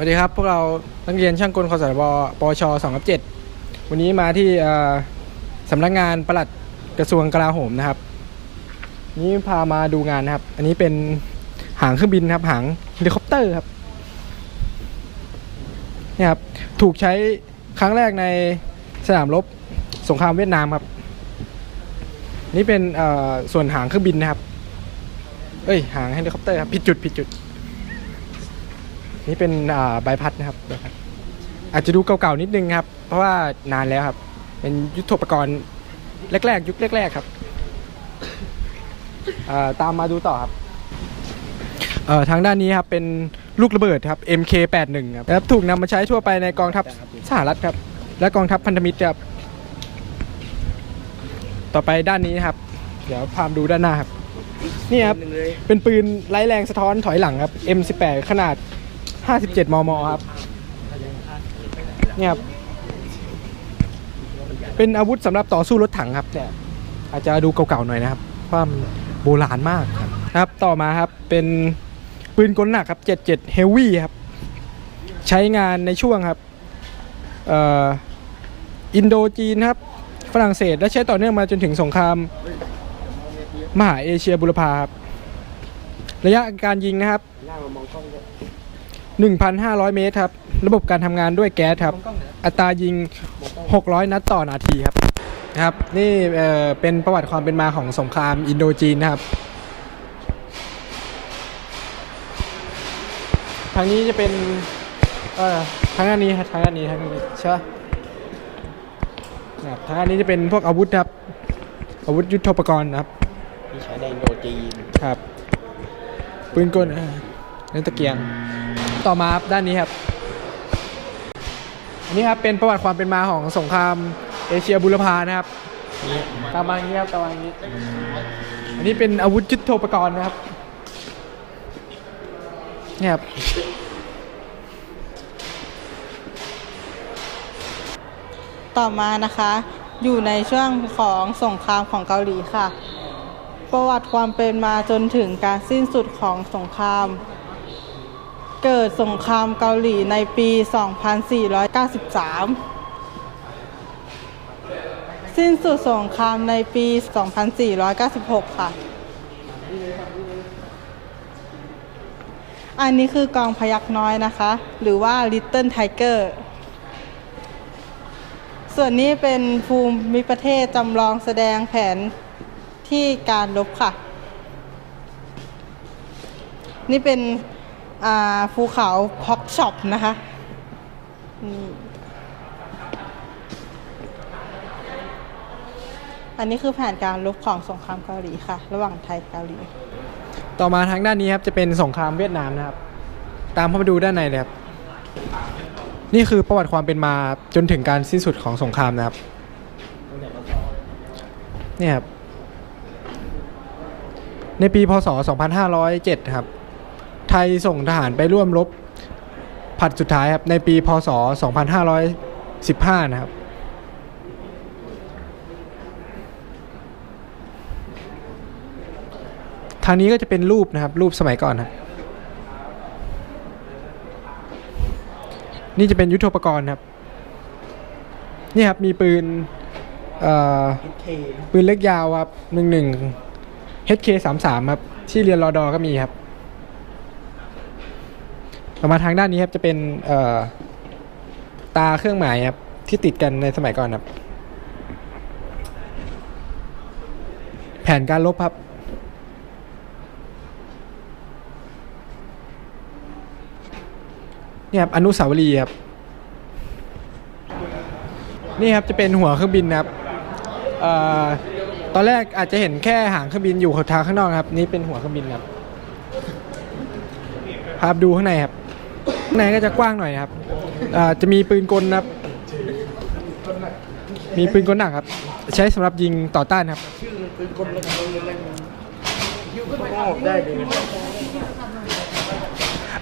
วัสดีครับ พวกเรานักเรียนช่างกลคสบปช2กับ7วันนี้มาที่สำนักงานปลัดกระทรวงกลาโหมนะครับ นี้พามาดูงานนะครับ อันนี้เป็นหางเครื่องบินครับ หางเฮลิคอปเตอร์ครับนี่ครับ ถูกใช้ครั้งแรกในสนามรบสงครามเวียดนามครับ นี่เป็นส่วนหางเครื่องบินนะครับ เอ้ย หางเฮลิคอปเตอร์ครับ ผิดจุด ผิดจุด นี่เป็นใบพัดนะครับใบพัดอาจจะดูเก่าๆนิดนึงครับ เพราะว่านานแล้วครับ เป็นยุทโธปกรณ์แรกๆ ยุคแรกๆครับตามมาดูต่อครับทางด้านนี้ครับเป็นลูกระเบิดครับ MK81 ครับครับถูกนำมาใช้ทั่วไปในกองทัพสหรัฐครับ และกองทัพพันธมิตรครับ ต่อไปด้านนี้ครับ เดี๋ยวพามดูด้านหน้าครับ นี่ครับ เป็นปืนไร้แรงสะท้อนถอยหลังครับ M18 ขนาด 57 มม ครับ เนี่ยครับ เป็นอาวุธสำหรับต่อสู้รถถังครับแต่อาจจะดูเก่าๆหน่อยนะครับเพราะว่ามโบราณมากครับครับ ต่อมาครับ เป็นปืนกลหนักครับ 77 Heavy ครับ ใช้งานในช่วงครับอินโดจีนครับ ฝรั่งเศสและใช้ต่อเนื่องมาจนถึงสงคราม มหาเอเชียบุรพาครับ ระยะการยิงนะครับ 1,500 เมตรครับ ระบบการทำงานด้วยแก๊สครับ อัตรายิง 600 นัดต่อนาทีครับนะครับ นี่เอ่อเป็นประวัติความเป็นมาของสงครามอินโดจีนนะครับ ทางนี้จะเป็นเอ่อทางด้านนี้ครับทางด้านนี้ทางด้านนี้ใช่ปะนะครับทางด้านนี้จะเป็นพวกอาวุธครับอาวุธยุทโธปกรณ์นะครับที่ใช้ในอินโดจีนครับปืนกลอ่าเล่นตะเกียง ต่อมาครับด้านนี้ครับอันนี้ครับเป็นประวัติความเป็นมาของสงครามเอเชียบุรพานะครับตามมาอย่างนี้ครับตามมาอย่างนี้ อันนี้เป็นอาวุธยุทโธปกรณ์นะครับเนี่ยครับต่อมานะคะอยู่ในช่วงของสงครามของเกาหลีค่ะ ประวัติความเป็นมาจนถึงการสิ้นสุดของสงคราม เกิดสงครามเกาหลีในปี 2493 สิ้นสุดสงครามในปี 2496 ค่ะ อันนี้คือกองพยักน้อยนะคะ หรือว่า Little Tiger ส่วนนี้เป็นภูมิประเทศจำลองแสดงแผนที่การลบค่ะ นี่เป็น ภูเขาพ็อกช็อปนะคะอันนี้คือแผนการลบของสงครามเกาหลีค่ะ ระหว่างไทยเกาหลี ต่อมาทางด้านนี้ครับจะเป็นสงครามเวียดนามนะครับ ตามเข้ามาดูด้านในเลยครับ นี่คือประวัติความเป็นมาจนถึงการสิ้นสุดของสงครามนะครับเนี่ยครับในปีพศ 2507 ครับ ไทยส่งทหารไปร่วมรบผลัดสุดท้ายครับ ในปีพศ 2515 นะครับ ทางนี้ก็จะเป็นรูปนะครับ รูปสมัยก่อนครับนี่จะเป็นยุทโธปกรณ์ครับ นี่ครับ มีปืนเอ่อเคปืนเล็กยาวครับหนึ่งหนึ่ง HK สามสามครับ ที่เรียนรอดอก็มีครับ ต่อมาทางด้านนี้ครับจะเป็นเอตาเครื่องหมายครับที่ติดกันในสมัยก่อนครับ แผนการลบครับเนี่ยครับอนุสาวรีย์ครับ นี่ครับจะเป็นหัวเครื่องบินครับออตอนแรกอาจจะเห็นแค่หางเครื่องบินอยู่ทางข้างนอกครับ นี่เป็นหัวเครื่องบินครับพาไปดูข้างในครับ ข้างในก็จะกว้างหน่อยนะครับอ่าจะมีปืนกลนะครับ มีปืนกลหนักครับ ใช้สำหรับยิงต่อต้านครับได้เลย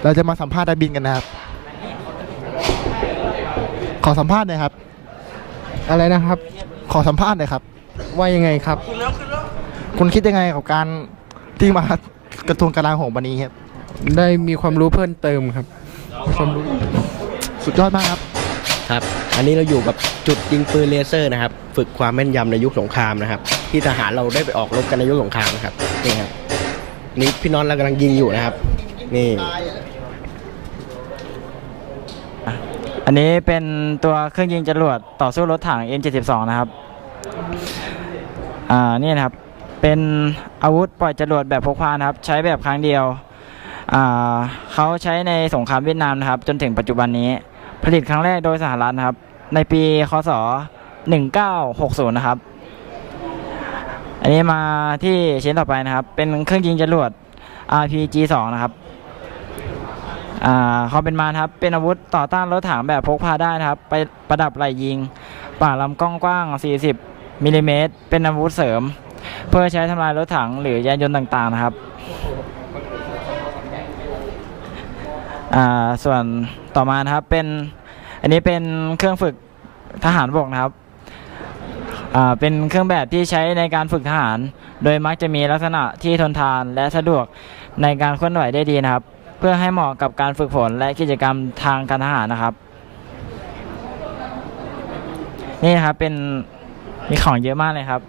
เราจะมาสัมภาษณ์นักบินกันนะครับ ขอสัมภาษณ์หน่อยครับ อะไรนะครับ ขอสัมภาษณ์หน่อยครับ ว่ายังไงครับ คุณคิดยังไงกับการที่มากระทรวงกลาโหมวันนี้ครับ ได้มีความรู้เพิ่มเติมครับ ความรู้สุดยอดมากครับ ครับ อันนี้เราอยู่กับจุดยิงปืนเลเซอร์นะครับ ฝึกความแม่นยำในยุคสงครามนะครับ ที่ทหารเราได้ไปออกรบกันในยุคสงครามนะครับ นี่ครับ นี่พี่น้องเรากำลังยิงอยู่นะครับ นี่ อันนี้เป็นตัวเครื่องยิงจรวดต่อสู้รถถัง M72 นะครับ อ่า นี่นะครับ เป็นอาวุธปล่อยจรวดแบบพกพานะครับ ใช้แบบครั้งเดียวอ่า เขาใช้ในสงครามเวียดนามนะครับ จนถึงปัจจุบันนี้ ผลิตครั้งแรกโดยสหรัฐนะครับ ในปีคศ 1960 นะครับ อันนี้มาที่ชิ้นต่อไปนะครับ เป็นเครื่องยิงจรวด RPG-2 นะครับอ่าเป็นมานครับ เป็นอาวุธต่อต้านรถถังแบบพกพาได้นะครับ ไปประดับไหลยิง ป่าลำกล้องกว้าง 40 มิลลิเมตร เป็นอาวุธเสริม เพื่อใช้ทำลายรถถังหรือยานยนต์ต่างๆนะครับ ส่วนต่อมานะครับเป็นอันนี้เป็นเครื่องฝึกทหารบกนะครับเป็นเครื่องแบบที่ใช้ในการฝึกทหาร โดยมักจะมีลักษณะที่ทนทานและสะดวกในการเคลื่อนไหวได้ดีนะครับ เพื่อให้เหมาะกับการฝึกฝนและกิจกรรมทางการทหารนะครับ นี่นะครับเป็นมีของเยอะมากเลยครับ